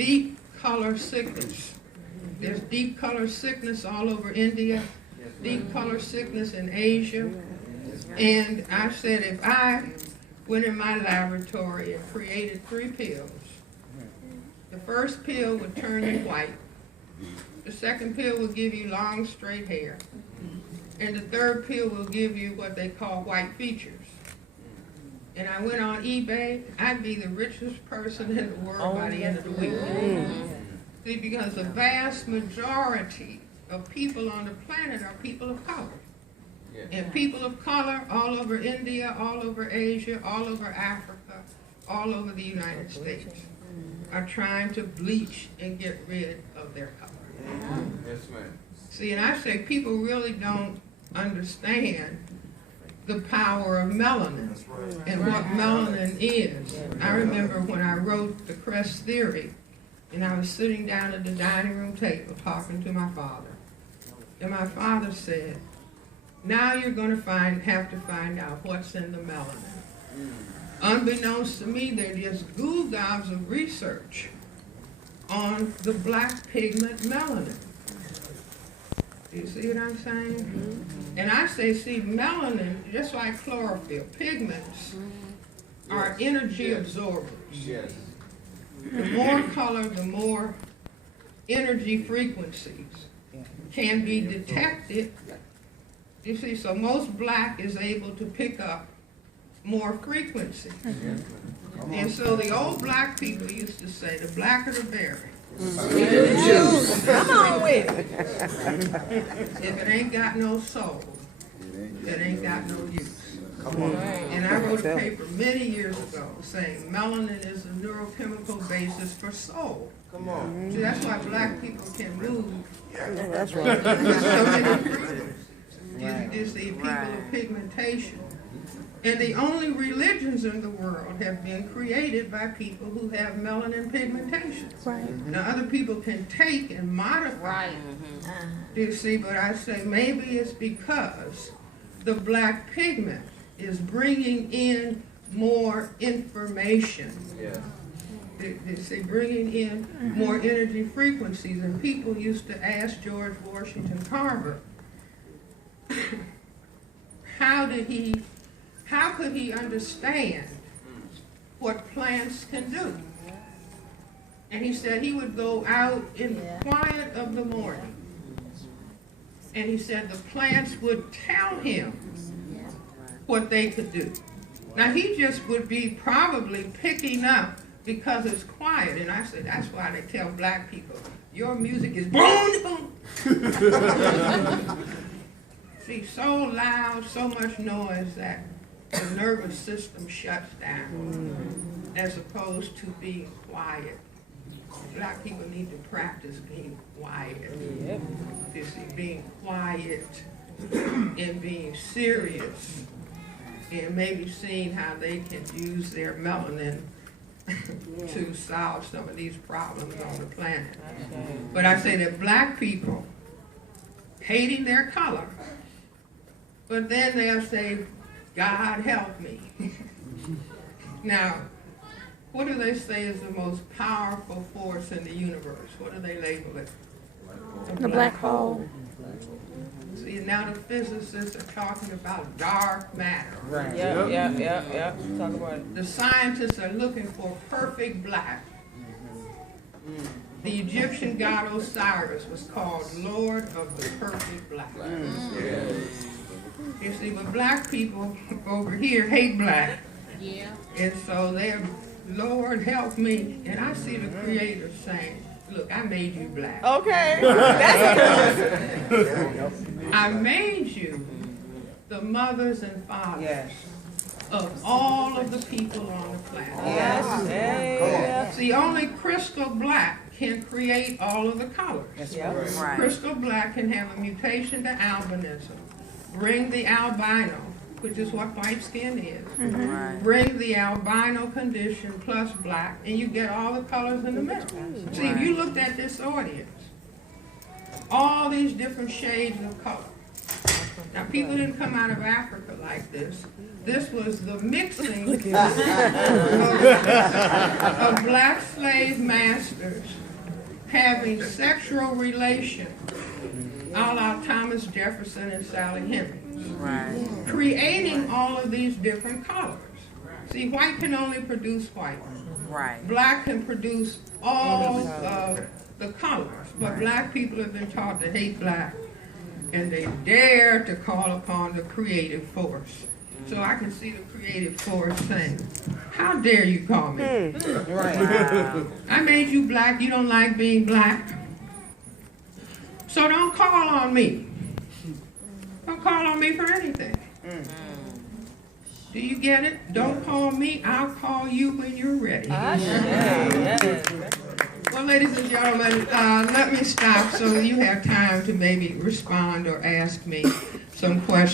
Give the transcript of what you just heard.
deep color sickness. There's deep color sickness all over India, deep color sickness in Asia. And I said, if I went in my laboratory and created 3 pills, the first pill would turn you white, the second pill will give you long straight hair, and the third pill will give you what they call white features. And I went on eBay, I'd be the richest person in the world by the end of the week. See, because the vast majority of people on the planet are people of color. And people of color all over India, all over Asia, all over Africa, all over the United States are trying to bleach and get rid of their color. Yes, ma'am. See, and I say people really don't understand the power of melanin and what melanin is. I remember when I wrote the Crest Theory, and I was sitting down at the dining room table talking to my father. And my father said, now you're going to have to find out what's in the melanin. Unbeknownst to me, there are just gobs of research on the black pigment melanin. Do you see what I'm saying? And I say, see, melanin, just like chlorophyll, pigments are energy absorbers. Yes. The more color, the more energy frequencies can be detected. You see, so most black is able to pick up more frequency. And so the old black people used to say, the blacker the berry. Come on with it. If it ain't got no soul, it ain't got no use. Come on. And I wrote a paper many years ago saying melanin is the neurochemical basis for soul. Come on. See, that's why black people can move. That's right. So many freedoms. You see, people of pigmentation. And the only religions in the world have been created by people who have melanin pigmentation. Right. Now, other people can take and modify. You see, but I say maybe it's because the black pigment is bringing in more information. Yeah. You see, bringing in more energy frequencies. And people used to ask George Washington Carver, how could he understand what plants can do? And he said he would go out in the quiet of the morning, and he said the plants would tell him what they could do. Now he just would be probably picking up because it's quiet, and I said that's why they tell black people your music is boom. See, so loud, so much noise that the nervous system shuts down, as opposed to being quiet. Black people need to practice being quiet. You see, being quiet and being serious, and maybe seeing how they can use their melanin to solve some of these problems on the planet. But I say that black people hating their color, but then they'll say, God help me. Now, what do they say is the most powerful force in the universe? What do they label it? The black hole. See, now the physicists are talking about dark matter. Right. Yeah. Talk about it. The scientists are looking for perfect black. The Egyptian god Osiris was called Lord of the Perfect Black. You see, but black people over here hate black. Yeah. And so they're, Lord help me. And I see the Creator saying, look, I made you black. Okay. That's I made you the mothers and fathers Yes. of all of the people on the planet. Yes. Yeah. See, only crystal black can create all of the colors. Yeah. Right. Crystal black can have a mutation to albinism, bring the albino, which is what white skin is, Right. bring the albino condition plus black, and you get all the colors in the middle. See, if you looked at this audience, all these different shades of color, Now, people didn't come out of Africa like this. This was the mixing of black slave masters having sexual relations, a la Thomas Jefferson and Sally Henry, creating all of these different colors. See, white can only produce white. Right. Black can produce all of the colors, but black people have been taught to hate black, and they dare to call upon the creative force. So I can see the creative force saying, how dare you call me? I made you black, you don't like being black. So don't call on me. Don't call on me for anything. Do you get it? Don't call me, I'll call you when you're ready. Well, ladies and gentlemen, let me stop so you have time to maybe respond or ask me some questions.